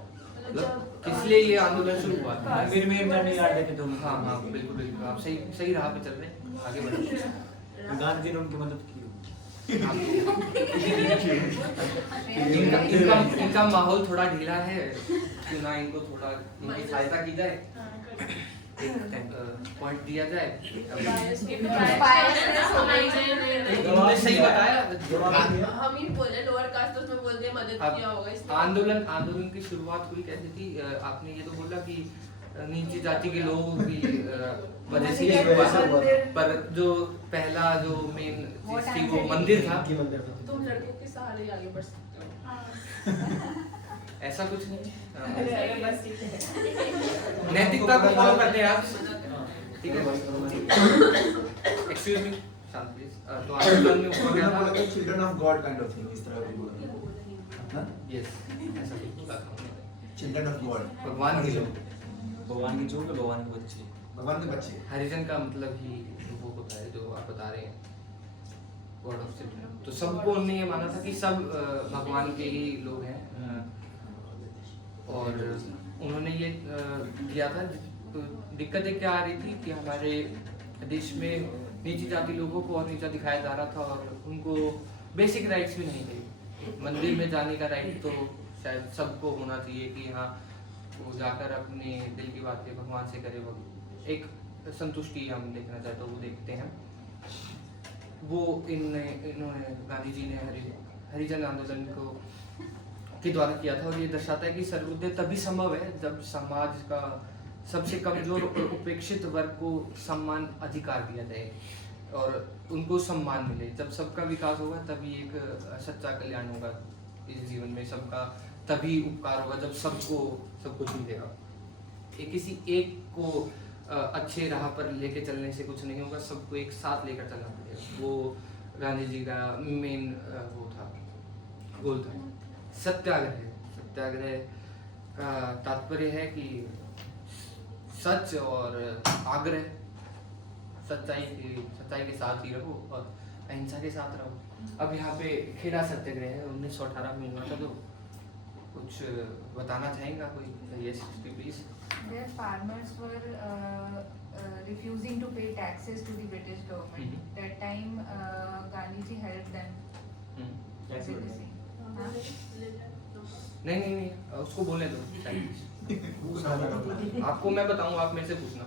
मतलब किस लिए ये आंदोलन शुरू हुआ था? मंदिर में नहीं याद देते तुम। हाँ हाँ बिल्कुल बिल्कुल, आप सही राह पे चल रहे हैं, आगे बढ़िए। गांधी जी ने उनकी मदद की। इनका माहौल थोड़ा ढीला है, क्यों ना इनको थोड़ा इनकी सहायता की जाए, पॉइंट दिया जाए। तुमने सही बताया। हम ही बोले लोअर कास्ट तो उसमें बोलते मदद किया होगा इसमें। आंदोलन की शुरुआत हुई कैसे थी? आपने ये तो बोला कि नीची जाति के लोगों की वजह से ये हुआ था, पर जो पहला जो मेन चीज थी वो मंदिर था। तुम लड़कों के सहारे ही आगे बढ़ सकते हो। ऐसा कुछ नहीं, बस ठीक है। नैतिकता को फॉलो करते हैं आप, ठीक है? एक्सक्यूज मी, शांत प्लीज। तो आंदोलन में हुआ क्या था? Children of God kind of thing, इस तरह का बोला। यस, ऐसा कुछ बोला था। चिल्ड्रन ऑफ गॉड, भगवान के लोग, भगवान की चूक, भगवान के बच्चे। भगवान के बच्चे। हरिजन का मतलब ही वो होता है जो आप बता रहे हैं, गॉड ऑफ चिल्ड्रन। तो सबको उन्होंने ये माना था कि सब भगवान के ही लोग हैं, और उन्होंने ये किया था। दिक्कतें क्या आ रही थी कि हमारे देश में नीची जाति लोगों को और नीचा दिखाया जा रहा था और उनको बेसिक राइट्स भी नहीं थे। मंदिर में जाने का राइट तो शायद सबको होना चाहिए कि हाँ वो जाकर अपने दिल की बातें भगवान से करे, एक संतुष्टि हम देखना चाहते तो वो देखते हैं। वो इन्होंने गांधी जी ने हरिजन आंदोलन को के द्वारा किया था, और ये दर्शाता है कि सर्वोदय तभी संभव है जब समाज का सबसे कमजोर और उपेक्षित वर्ग को सम्मान अधिकार दिया जाए और उनको सम्मान मिले। जब सबका विकास होगा तभी एक सच्चा कल्याण होगा इस जीवन में, सबका तभी उपकार होगा जब सबको सब कुछ मिलेगा। किसी एक को अच्छे राह पर लेके चलने से कुछ नहीं होगा, सबको एक साथ लेकर चलना पड़ेगा। वो गांधी जी का मेन वो था, गोल था। सत्याग्रह का तात्पर्य है कि सच और आग्रह, सच्चाई के साथ ही रहो और अहिंसा के साथ रहो। अब यहाँ पे खेड़ा सत्याग्रह है, 1918 में हुआ था, तो कुछ बताना चाहेंगे कोई? Yes please. Where farmers were refusing to pay taxes to the British government. That time Gandhi ji helped them. कैसे with the बोलें? same. नहीं, उसको बोलने दो। आपको मैं बताऊंगा, आप मेरे से पूछना।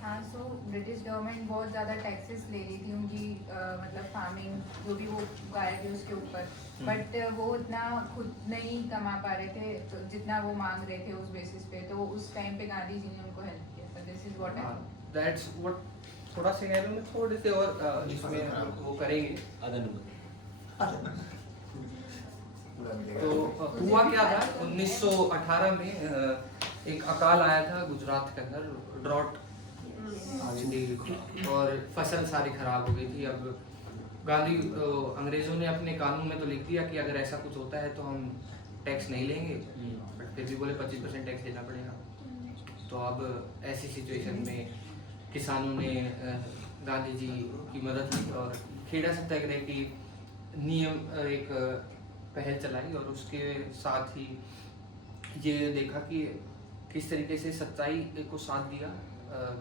हाँ, सो ब्रिटिश गवर्नमेंट बहुत ज़्यादा टैक्सेस ले रही थी उनकी मतलब फार्मिंग जो भी वो उगा रहे थे उसके ऊपर, बट वो उतना खुद नहीं कमा पा रहे थे तो जितना वो मांग रहे थे उस बेसिस पे, तो उस टाइम पे गांधी जी ने उनको हेल्प किया था। This is what that's what थोड़ा सिनेरियो में थोड़े से और इसमें हम वो करेंगे। आधा नंबर तो हुआ क्या था, 1918 में एक अकाल आया था गुजरात के अंदर, ड्रॉट, और फसल सारी खराब हो गई थी। अब अंग्रेजों ने अपने कानून में तो लिख दिया कि अगर ऐसा कुछ होता है तो हम टैक्स नहीं लेंगे, बट फिर भी बोले 25% टैक्स देना पड़ेगा। तो अब ऐसी सिचुएशन में किसानों ने गांधी जी की मदद की और खेड़ा सत्याग्रह की नियम एक पहल चलाई, और उसके साथ ही ये देखा कि किस तरीके से सच्चाई को साथ दिया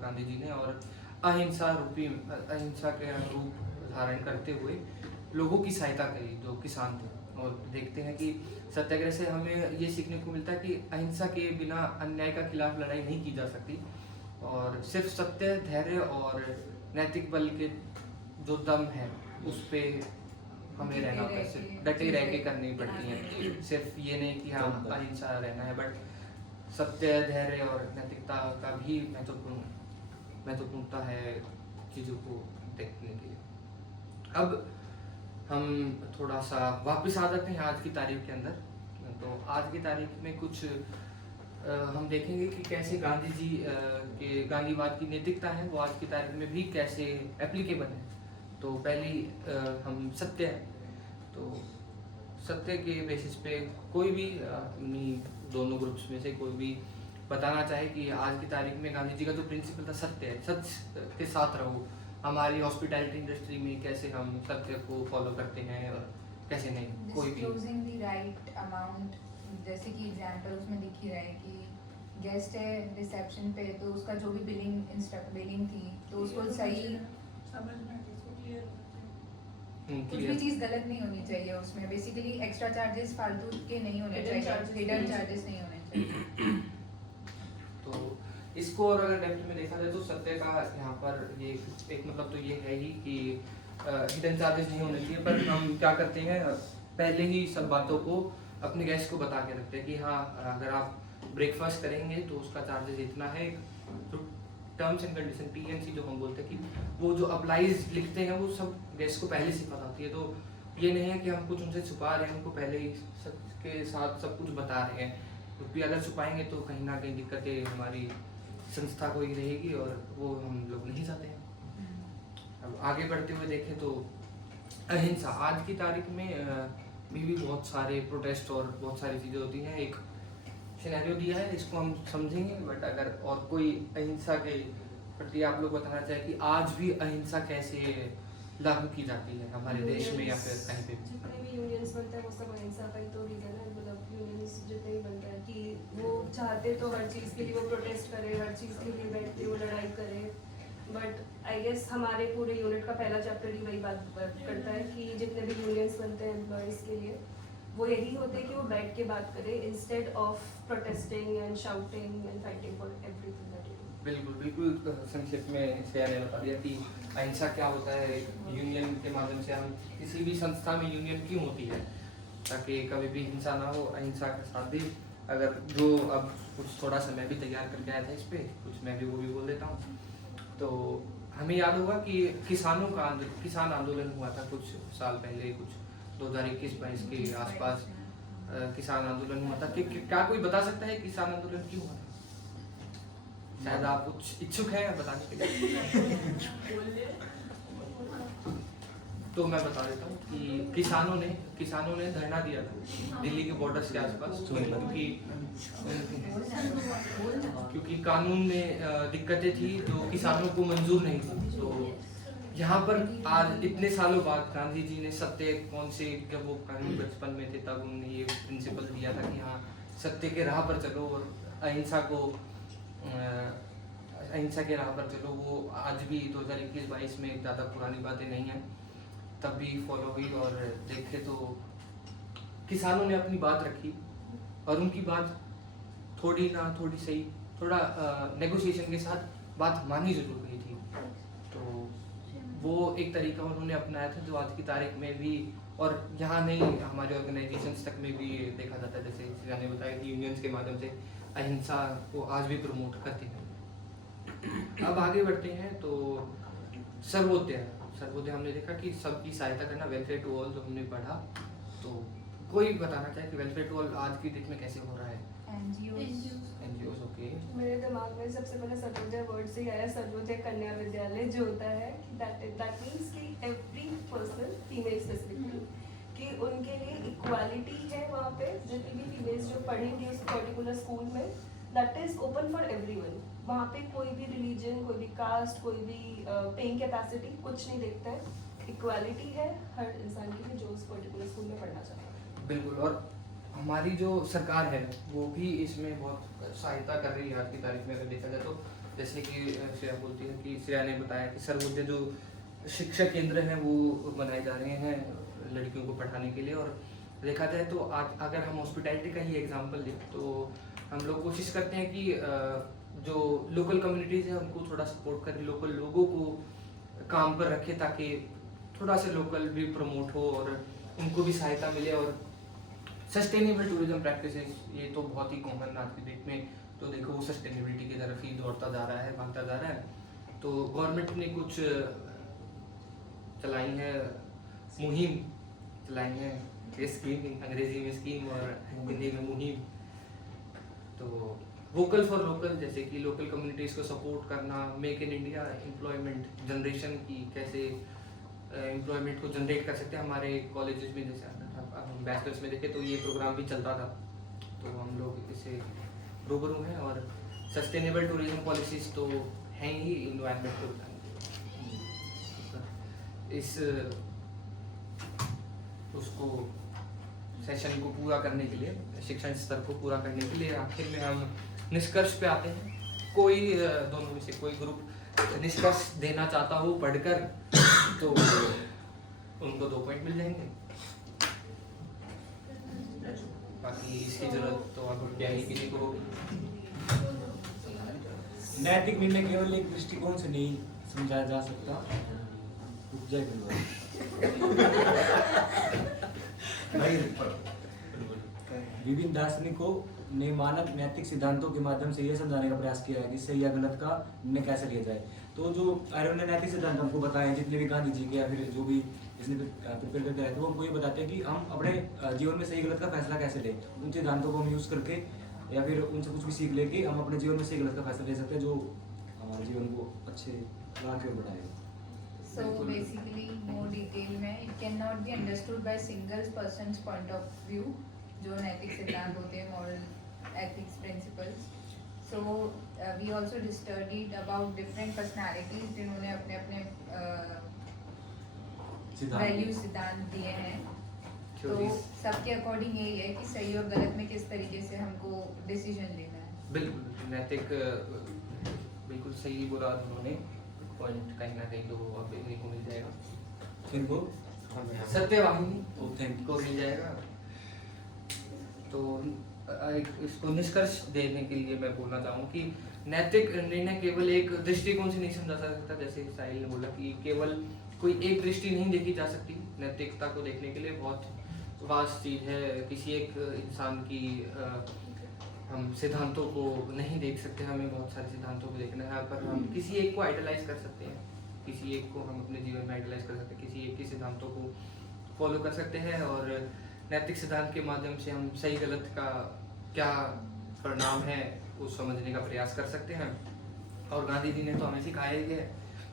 गांधी जी ने, और अहिंसा के रूप धारण करते हुए लोगों की सहायता करी जो किसान थे। और देखते हैं कि सत्याग्रह से हमें ये सीखने को मिलता है कि अहिंसा के बिना अन्याय का खिलाफ लड़ाई नहीं की जा सकती, और सिर्फ सत्य, धैर्य और नैतिक बल के जो दम है उस पे हमें रहना होता है, सिर्फ डटे रह के करनी पड़ती हैं। सिर्फ ये नहीं कि हाँ अहिंसा रहना है, बट सत्य, धैर्य और नैतिकता का भी महत्वपूर्णता है चीज़ों को देखने के लिए। अब हम थोड़ा सा वापस आ जाते हैं आज की तारीख के अंदर। तो आज की तारीख में कुछ हम देखेंगे कि कैसे गांधी जी के गांधीवाद की नैतिकता है वो आज की तारीख में भी कैसे एप्लीकेबल है। तो पहली हम सत्य है, तो सत्य के बेसिस पे कोई भी अपनी दोनों ग्रुप्स में से कोई भी बताना चाहे कि आज की तारीख में गांधी जी का जो प्रिंसिपल था सत्य है, सच के साथ रहो। हमारी हॉस्पिटैलिटी इंडस्ट्री में कैसे हम सत्य को फॉलो करते हैं और कैसे नहीं, कोई भी डिस्क्लोजिंग द राइट अमाउंट, जैसे कि एग्जांपल उसमें दिख ही रहा है कि गेस्ट है रिसेप्शन पे, तो उसका जो भी बिलिंग थी तो उसको सही कुछ भी चीज़ गलत नहीं होनी चाहिए उसमें। बेसिकली एक्स्ट्रा चार्जेस फालतू के नहीं होने चाहिए, हिडन चार्जेस नहीं होने चाहिए। तो इसको और अगर डेप्थ में देखा जाए तो सत्य का यहाँ पर ये एक मतलब तो ये है ही कि हिडन चार्जेस नहीं होने चाहिए, पर हम क्या करते हैं पहले ही सब बातों को अपने गेस्ट को बता के रखते हैं कि हाँ अगर आप ब्रेकफास्ट करेंगे तो उसका चार्जेस इतना है। तो टर्म्स एंड कंडीशन TNC जो हम बोलते हैं कि वो जो अप्लाइज लिखते हैं वो सब गेस्ट को पहले से पता होती है। तो ये नहीं है कि हम कुछ उनसे छुपा रहे हैं, उनको पहले ही सबके साथ सब कुछ बता रहे हैं, क्योंकि अगर छुपाएंगे तो कहीं ना कहीं दिक्कतें हमारी संस्था को ही रहेगी और वो हम लोग नहीं चाहते हैं। अब आगे बढ़ते हुए देखें तो अहिंसा आज की तारीख में भी बहुत सारे प्रोटेस्ट और बहुत सारी चीज़ें होती हैं। एक सिनेरियो दिया है, इसको हम समझेंगे, बट अगर और कोई अहिंसा के प्रति आप लोग बताना चाहे कि आज भी अहिंसा कैसे लागू की जाती है हमारे देश में या फिर कहीं पे। जितने भी यूनियंस बनते हैं वो सब अहिंसा का ही तो रीजन है। मतलब यूनियंस जितने भी बनते हैं कि वो चाहते तो हर चीज़ के लिए वो प्रोटेस्ट करे, हर चीज़ के लिए बैठ के वो लड़ाई करे, बट आई गेस हमारे पूरे यूनिट का पहला चैप्टर ही वही बात करता है कि जितने भी यूनियंस बनते हैं एम्प्लॉयज़ के लिए वो यही होते हैं कि वो बैठ के बात करें instead of protesting and shouting and fighting for everything that you do. बिल्कुल बिल्कुल संक्षिप्त में श्रेया ने बता दिया कि अहिंसा क्या होता है। यूनियन के माध्यम से हम किसी भी संस्था में यूनियन क्यों होती है, ताकि कभी भी हिंसा ना हो, अहिंसा का साथ भी। अगर जो अब कुछ थोड़ा सा मैं भी तैयार करके आया था इस पे, कुछ मैं भी वो भी बोल देता हूँ। तो हमें याद होगा कि किसान आंदोलन हुआ था कुछ साल पहले, कुछ 2021-22 के आसपास किसान आंदोलन हुआ था। कि क्या कोई बता सकता है किसान आंदोलन क्यों हुआ था? शायद आप कुछ इच्छुक हैं बताने के लिए। तो मैं बता देता हूँ कि किसानों ने धरना दिया था दिल्ली के बॉर्डर्स के आसपास, क्योंकि कानून में दिक्कतें थी जो किसानों को मंजूर नहीं थी। तो यहाँ पर आज इतने सालों बाद गांधी जी ने सत्य कौन से, जब वो कानून बचपन में थे तब उन्होंने ये प्रिंसिपल दिया था कि हाँ सत्य के राह पर चलो और अहिंसा के राह पर चलो। वो आज भी 2021-22 में ज़्यादा पुरानी बातें नहीं हैं, तब भी फॉलो हुई। और देखे तो किसानों ने अपनी बात रखी और उनकी बात थोड़ी सही, थोड़ा नेगोशिएशन के साथ बात मानी जरूर गई थी। तो वो एक तरीका उन्होंने अपनाया था जो आज की तारीख में भी, और यहाँ नहीं हमारे ऑर्गेनाइजेशंस तक में भी देखा जाता है। जैसे श्रेया ने बताया कि यूनियंस के माध्यम से अहिंसा को आज भी प्रमोट करते हैं। अब आगे बढ़ते हैं तो सर्वोदय हमने देखा कि सबकी सहायता करना, वेलफेयर टू ऑल जो हमने पढ़ा। तो कोई बताना चाहे कि वेलफेयर टू ऑल आज की डेट में कैसे हो रहा है? NGOs okay. मेरे दिमाग में सबसे पहले सर्वोदय वर्ड से ही आया, सर्वोदय कन्या विद्यालय जो होता है दैट मीन्स कि एवरी पर्सन, फीमेल स्पेसिफिकली, कि उनके लिए इक्वालिटी है वहाँ पे। जितनी भी फीमेल्स जो पढ़ेंगी उस पर्टिकुलर स्कूल में, that is open for everyone. वहाँ पे कोई भी रिलीजन, कोई भी कास्ट, कोई भी पेइंग कैपेसिटी कुछ नहीं देखता है। इक्वालिटी है हर इंसान की कि जो उस पर्टिकुलर स्कूल में पढ़ना चाहता है। बिल्कुल। और हमारी जो सरकार है वो भी इसमें बहुत सहायता कर रही है आज की तारीख में। अगर देखा जाए तो जैसे कि श्रेया बोलती है कि श्रेया ने बताया कि सर्वोदय जो शिक्षा केंद्र हैं वो बनाए जा रहे हैं लड़कियों को पढ़ाने के लिए। और देखा जाए तो आज अगर हम हॉस्पिटैलिटी का ही एग्जांपल लें तो हम लोग कोशिश करते हैं कि जो लोकल कम्युनिटीज़ हैं उनको थोड़ा सपोर्ट करें, लोकल लोगों को काम पर रखें ताकि थोड़ा सा लोकल भी प्रमोट हो और उनको भी सहायता मिले। और सस्टेनेबल टूरिज्म प्रैक्टिसेस ये तो बहुत ही कॉमन आज की डेट में। तो देखो वो सस्टेनेबिलिटी की तरफ ही दौड़ता जा रहा है, भागता जा रहा है। तो गवर्नमेंट ने कुछ चलाई है मुहिम चलाई है, ये स्कीम अंग्रेजी में स्कीम और हिंदी में मुहिम। तो वोकल फॉर लोकल, जैसे कि लोकल कम्युनिटीज़ को सपोर्ट करना, make in India, employment generation की कैसे एम्प्लॉयमेंट को जनरेट कर सकते हैं। हमारे कॉलेजेस में जैसे हम बैचलर्स में देखें तो ये प्रोग्राम भी चलता था। तो हम लोग इससे रूबरू हैं। और सस्टेनेबल टूरिज्म पॉलिसीज़ तो हैं ही इन्वायरमेंट को इस उसको सेशन को पूरा करने के लिए, शिक्षण स्तर को पूरा करने के लिए आखिर में हम निष्कर्ष पे आते हैं। कोई दोनों में से कोई ग्रुप निष्कर्ष देना चाहता हो पढ़कर तो उनको 2 पॉइंट मिल जाएंगे। बाकी इसकी जरूरत तो अब क्या ही किसी को होगी। नैतिक निर्णय केवल एक दृष्टिकोण से नहीं समझाया जा सकता। विभिन्न दार्शनिकों ने मानक नैतिक सिद्धांतों के माध्यम से यह समझाने का प्रयास किया है कि सही या गलत का निर्णय कैसे लिया जाए। तो जो आर्योन ने नैतिक सिद्धांत हमको बताए, जितने भी गांधी जी के या फिर जो भी जिसने प्रिपेयर करते हैं, तो वो हमको ये बताते हैं कि हम अपने जीवन में सही गलत का फैसला कैसे लें। उन सिद्धांतों को हम यूज़ करके या फिर उनसे कुछ भी सीख लेके हम अपने जीवन में सही गलत का फैसला ले सकते हैं, जो हमारे जीवन को अच्छे राह की ओर बढ़ाएगा। So basically, more detail में it cannot be understood by single person's point of view, जो नैतिक सिद्धांत होते हैं, moral ethics principles. So we also studied about different personalities जिन्होंने अपने अपने वैल्यू सिद्धांत दिए हैं। तो सबके अकॉर्डिंग यही है कि सही और गलत में किस तरीके से हमको डिसीजन लेना है। बिल्कुल नैतिक, बिल्कुल सही बोला उन्होंने। पॉइंट कहीं ना कहीं तो अब इन्हीं को मिल जाएगा, किनको सत्यवाहिनी को मिल जाएगा। तो इसको निष्कर्ष देने के लिए मैं बोलना चाहूँ कि नैतिक निर्णय केवल एक दृष्टिकोण से नहीं समझा जा सकता। जैसे साहिल ने बोला कि केवल कोई एक दृष्टि नहीं देखी जा सकती। नैतिकता को देखने के लिए बहुत वास्ट चीज़ है। किसी एक इंसान की हम सिद्धांतों को नहीं देख सकते, हमें बहुत सारे सिद्धांतों को देखना है, पर हम किसी एक को आइडलाइज कर सकते हैं, किसी एक को हम अपने जीवन में आइडलाइज कर सकते हैं, किसी एक के सिद्धांतों को फॉलो कर सकते हैं और नैतिक सिद्धांत के माध्यम से हम सही गलत का क्या परिणाम है वो समझने का प्रयास कर सकते हैं। और गांधी जी ने तो हमें सिखाया ही है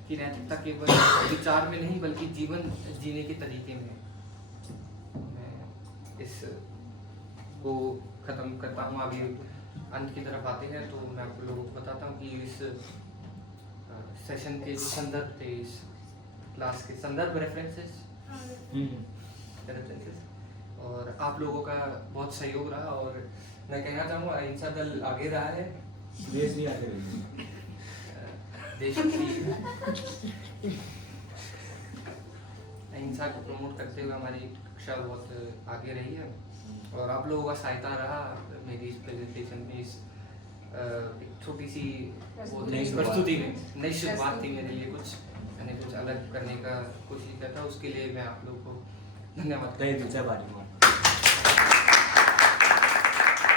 कि नैतिकता केवल विचार में नहीं बल्कि जीवन जीने के तरीके में। मैं इस को ख़त्म करता हूँ, आगे अंत की तरफ आते हैं तो मैं आप लोगों को बताता हूँ कि इस सेशन के जो संदर्भ थे, इस क्लास के संदर्भ रेफरेंसेस और आप लोगों का बहुत सहयोग रहा और मैं कहना चाहूँगा अहिंसा दल आगे रहा है, देश भी आगे रही देश की अहिंसा को प्रमोट करते हुए हमारी कक्षा बहुत आगे रही है और आप लोगों का सहायता रहा मेरी इस प्रेजेंटेशन में, इस एक छोटी सी प्रस्तुति में नई शुरुआत थी मेरे लिए। मैंने कुछ अलग करने का कोशिश किया था, उसके लिए मैं आप लोग को धन्यवाद। जय भारत।